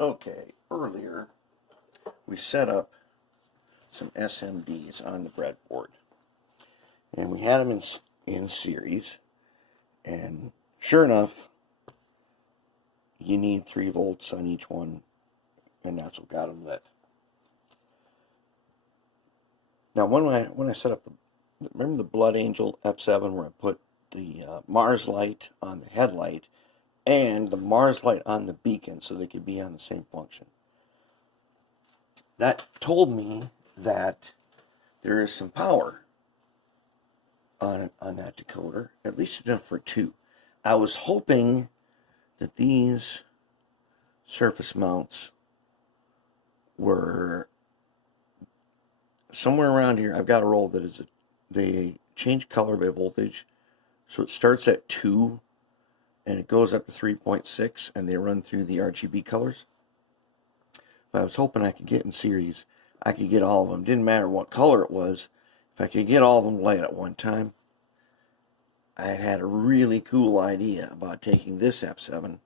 Okay, earlier we set up some SMDs on the breadboard, and we had them in series, and sure enough, you need 3 volts on each one, and that's what got them lit. Now, when I set up remember the Blood Angel F7 where I put the Mars light on the headlight and the Mars light on the beacon so they could be on the same function? That told me that there is some power on that decoder, at least enough for 2. I was hoping that these surface mounts were somewhere around here. I've got a roll that is they change color by voltage, so it starts at 2 and it goes up to 3.6, and they run through the RGB colors. But I was hoping I could get in series. I could get all of them. Didn't matter what color it was. If I could get all of them light at one time. I had a really cool idea about taking this F7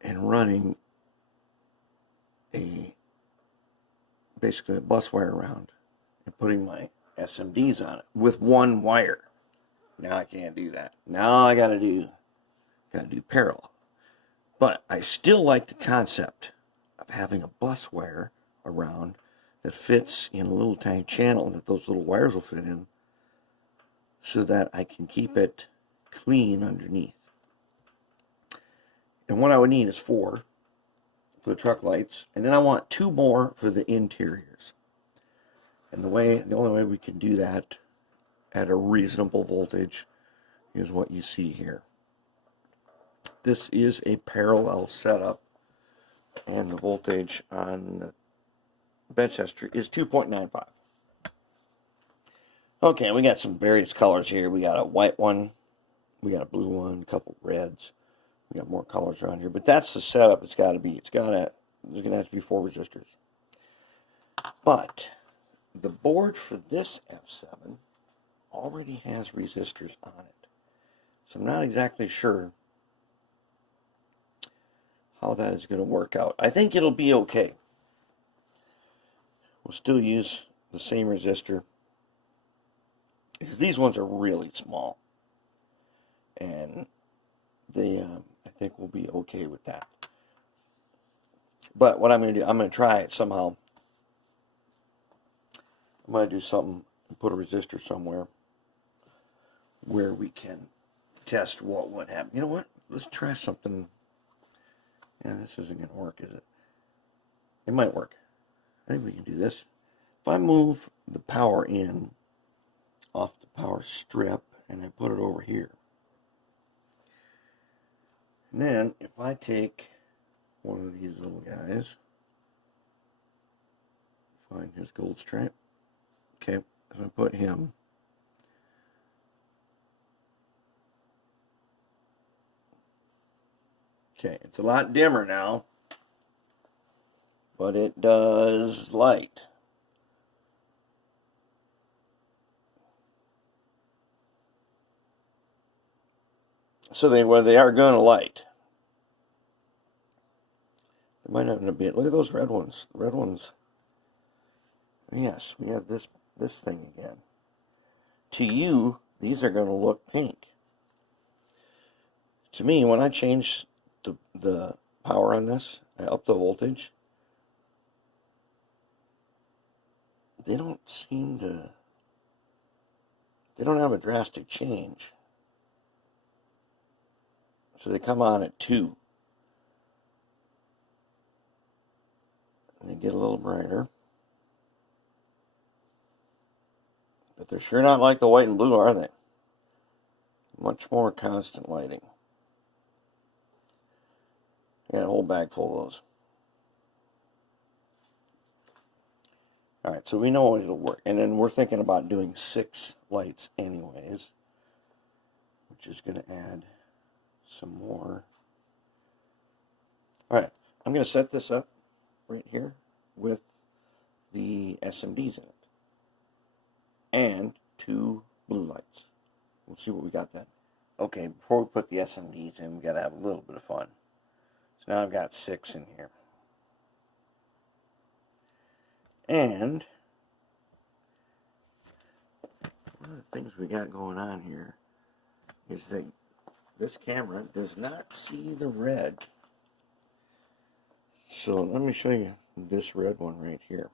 and running basically a bus wire around and putting my SMDs on it with one wire. Now I can't do that. Now I gotta do parallel. But I still like the concept of having a bus wire around that fits in a little tiny channel that those little wires will fit in, so that I can keep it clean underneath. And what I would need is 4 for the truck lights, and then I want 2 more for the interiors. And the only way we can do that at a reasonable voltage is what you see here. This is a parallel setup, and the voltage on the bench tester is 2.95. Okay, we got some various colors here. We got a white one, we got a blue one, a couple reds. We got more colors around here, but that's the setup it's got to be. There's going to have to be 4 resistors. But the board for this F7 already has resistors on it. So I'm not exactly sure how that is going to work out. I think it'll be okay. We'll still use the same resistor, because these ones are really small, and they I think we'll be okay with that. But what I'm going to do, I'm going to try it somehow. I'm going to do something and put a resistor somewhere where we can test what would happen. You know what? Let's try something. Yeah, this isn't going to work, is it? It might work. I think we can do this. If I move the power in off the power strip and I put it over here, and then if I take one of these little guys, find his gold stripe. Okay, I'm going to put him. Okay, it's a lot dimmer now, but it does light. So they are going to light. They might not be. Look at those red ones. The red ones. Yes, we have this thing again. To you, these are going to look pink. To me, when I change the power on this, I up the voltage, they don't have a drastic change. So they come on at 2. And they get a little brighter. But they're sure not like the white and blue, are they? Much more constant lighting. Yeah, a whole bag full of those. Alright, so we know it'll work. And then we're thinking about doing 6 lights anyways, which is going to add some more. Alright, I'm going to set this up right here with the SMDs in it. And 2 blue lights. We'll see what we got then. Okay, before we put the SMDs in, we got to have a little bit of fun. So now I've got 6 in here. And one of the things we got going on here is that this camera does not see the red. So let me show you this red one right here.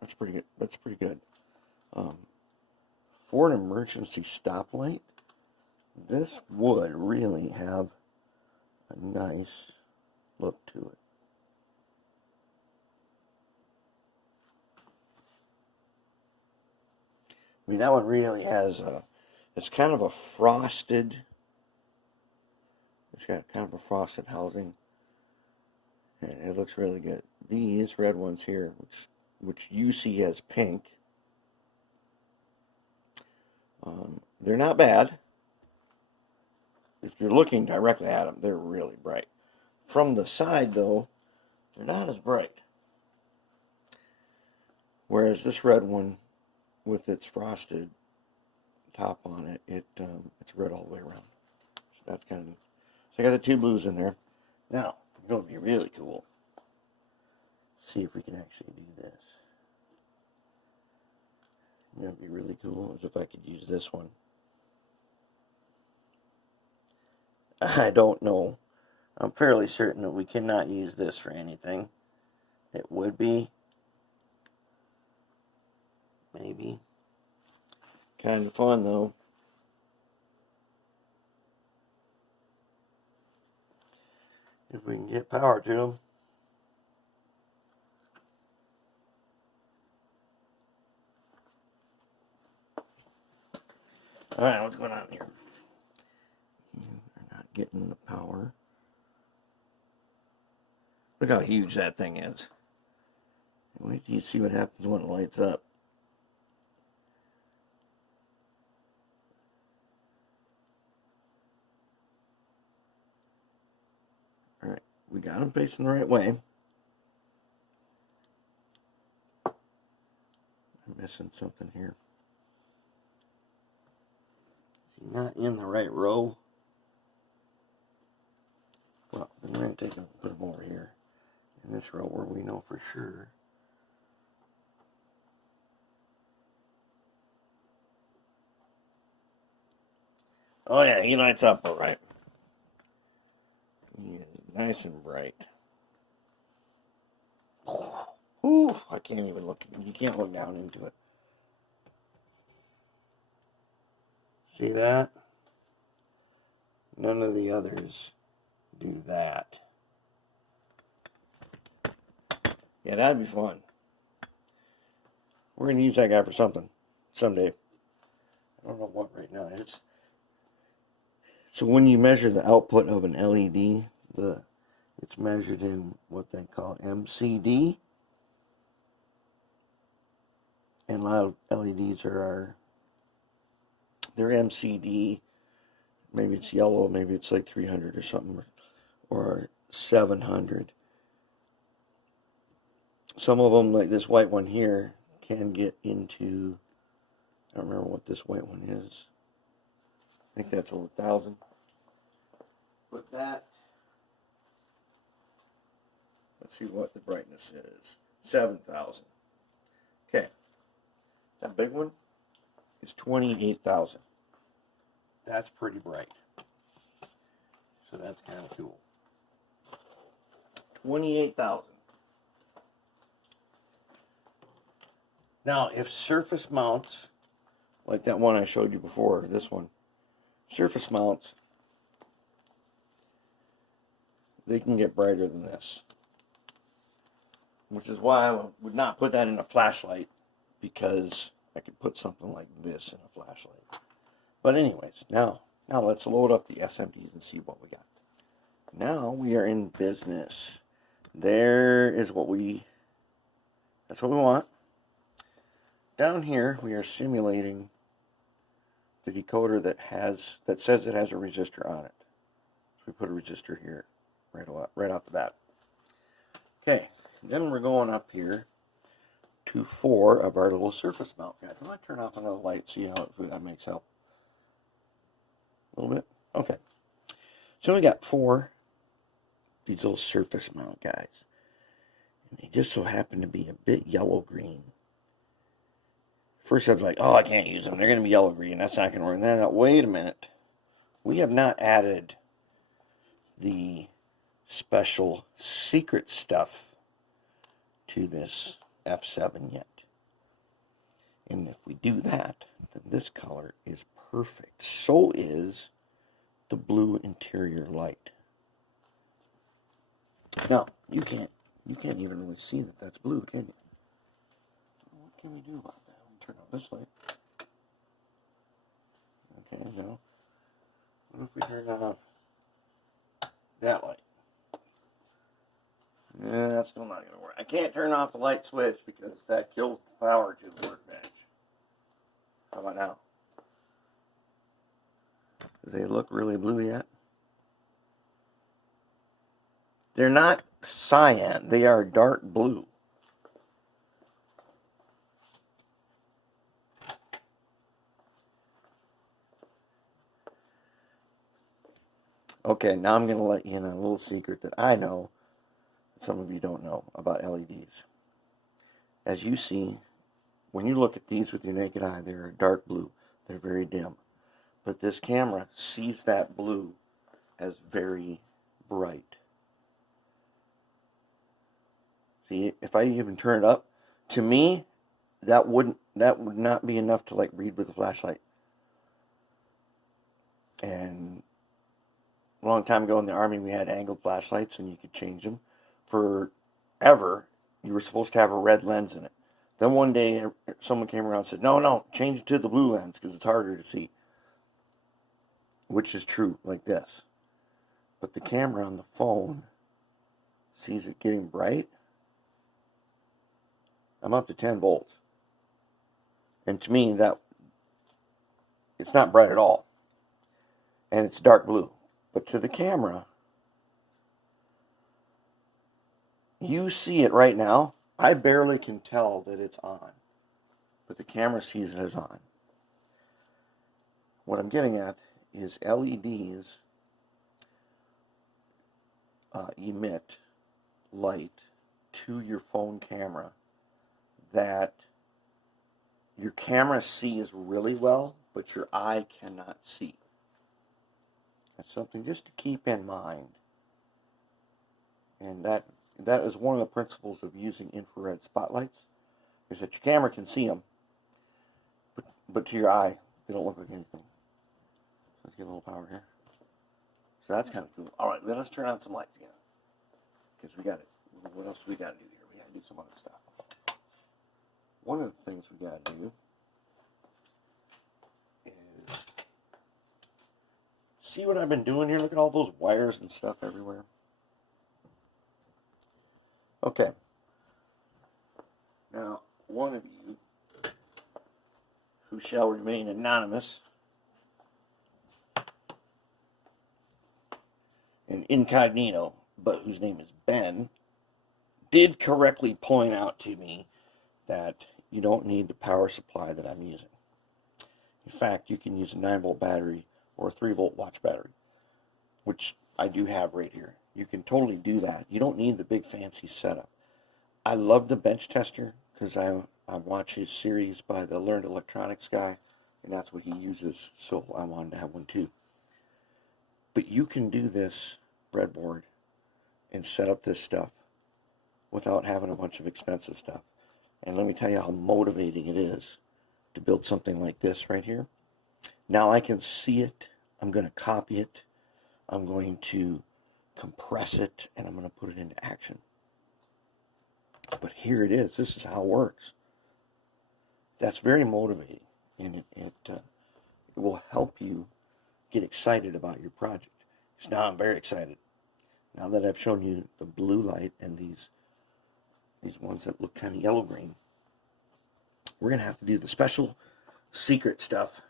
That's pretty good. That's pretty good. For an emergency stoplight, this would really have a nice look to it. I mean, that one really has it's kind of a frosted, it's got kind of a frosted housing, and it looks really good. These red ones here, which you see as pink, they're not bad. If you're looking directly at them, they're really bright. From the side, though, they're not as bright. Whereas this red one, with its frosted top on it, it's red all the way around. So that's kind of neat. So I got the 2 blues in there. Now, it's going to be really cool. See if we can actually do this. It would be really cool is if I could use this one. I don't know. I'm fairly certain that we cannot use this for anything. It would be, maybe, kind of fun though. If we can get power to them. Alright, what's going on here? They're not getting the power. Look how huge that thing is. Wait till you see what happens when it lights up. Alright, we got them facing the right way. I'm missing something here. Is he not in the right row? Well, then we're going to take him and put him over here in this row where we know for sure. Oh yeah, he lights up all right. He is nice and bright. Ooh, I can't even look. You can't look down into it. See that? None of the others do that. Yeah, that'd be fun. We're going to use that guy for something someday. I don't know what right now. So when you measure the output of an LED, it's measured in what they call MCD. And a lot of LEDs they're MCD. Maybe it's yellow, maybe it's like 300 or something, or 700. Some of them, like this white one here, can get into, I don't remember what this white one is. I think that's over 1,000. But that, let's see what the brightness is. 7,000. Okay. That big one is 28,000. That's pretty bright. So that's kind of cool. 28,000. Now, if surface mounts, like that one I showed you before, this one, surface mounts, they can get brighter than this. Which is why I would not put that in a flashlight, because I could put something like this in a flashlight. But anyways, now let's load up the SMDs and see what we got. Now we are in business. That's what we want. Down here we are simulating the decoder that says it has a resistor on it. So we put a resistor here right off the bat. Okay, then we're going up here to 4 of our little surface mount guys. I'm going to turn off another light, see how that makes help. A little bit? Okay. So we got 4 these little surface mount guys. And they just so happen to be a bit yellow-green. First I was like, oh, I can't use them. They're going to be yellow-green. That's not going to work. And then I thought, wait a minute. We have not added the special secret stuff to this F7 yet. And if we do that, then this color is perfect. So is the blue interior light. Now, you can't even really see that that's blue, can you? What can we do about that? We turn on this light. Okay, now, what if we turn on that light? Yeah, that's still not going to work. I can't turn off the light switch because that kills the power to the workbench. How about now? Do they look really blue yet? They're not cyan. They are dark blue. Okay, now I'm going to let you in on a little secret that I know some of you don't know about LEDs. As you see, when you look at these with your naked eye, they're a dark blue. They're very dim. But this camera sees that blue as very bright. See, if I even turn it up, to me, that would not be enough to like read with a flashlight. And a long time ago in the Army, we had angled flashlights, and you could change them. Forever, you were supposed to have a red lens in it. Then one day, someone came around and said, no, change it to the blue lens because it's harder to see. Which is true, like this. But the camera on the phone sees it getting bright. I'm up to 10 volts. And to me, it's not bright at all. And it's dark blue. But to the camera, you see it right now. I barely can tell that it's on. But the camera sees it as on. What I'm getting at is LEDs emit light to your phone camera that your camera sees really well, but your eye cannot see. That's something just to keep in mind. And that is one of the principles of using infrared spotlights, is that your camera can see them, but to your eye, they don't look like anything. Let's get a little power here. So that's kind of cool. All right, then let's turn on some lights again. Because we got it. What else do we got to do here? We got to do some other stuff. One of the things we got to do is see what I've been doing here. Look at all those wires and stuff everywhere. Okay. Now, one of you who shall remain anonymous and incognito, but whose name is Ben, did correctly point out to me that you don't need the power supply that I'm using. In fact, you can use a 9-volt battery or a 3-volt watch battery, which I do have right here. You can totally do that. You don't need the big fancy setup. I love the bench tester because I watch his series by the Learned Electronics guy, and that's what he uses, so I wanted to have one too. But you can do this breadboard and set up this stuff without having a bunch of expensive stuff. And let me tell you how motivating it is to build something like this right here. Now I can see it. I'm going to copy it. I'm going to compress it, and I'm going to put it into action. But here it is. This is how it works. That's very motivating, and it will help you get excited about your project. Because now I'm very excited. Now that I've shown you the blue light and these ones that look kind of yellow-green, we're going to have to do the special secret stuff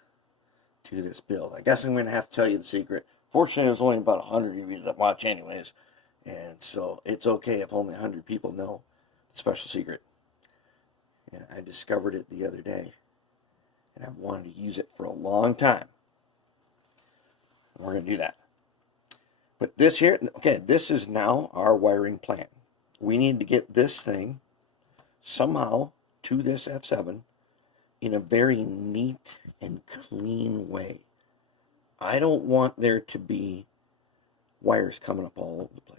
to this build. I guess I'm going to have to tell you the secret. Fortunately, there's only about 100 of you that watch anyways, and so it's okay if only 100 people know the special secret. And I discovered it the other day, and I've wanted to use it for a long time. We're going to do that. But this here, okay, this is now our wiring plan. We need to get this thing somehow to this F7 in a very neat and clean way. I don't want there to be wires coming up all over the place.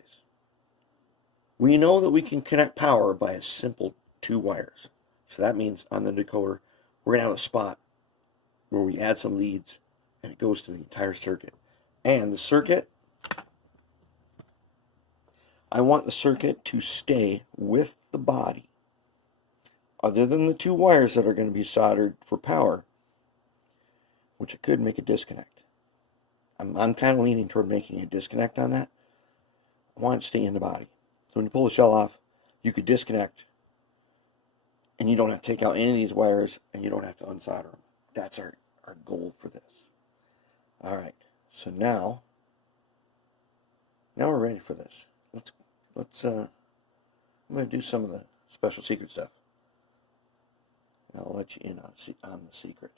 We know that we can connect power by a simple 2 wires. So that means on the decoder, we're going to have a spot where we add some leads and it goes to the entire circuit. And the circuit, I want the circuit to stay with the body. Other than the 2 wires that are going to be soldered for power, which it could make a disconnect. I'm kind of leaning toward making a disconnect on that. I want it to stay in the body. So when you pull the shell off, you could disconnect, and you don't have to take out any of these wires, and you don't have to unsolder them. That's our goal for this. All right. So now we're ready for this. Let's I'm going to do some of the special secret stuff. I'll let you in on the secret.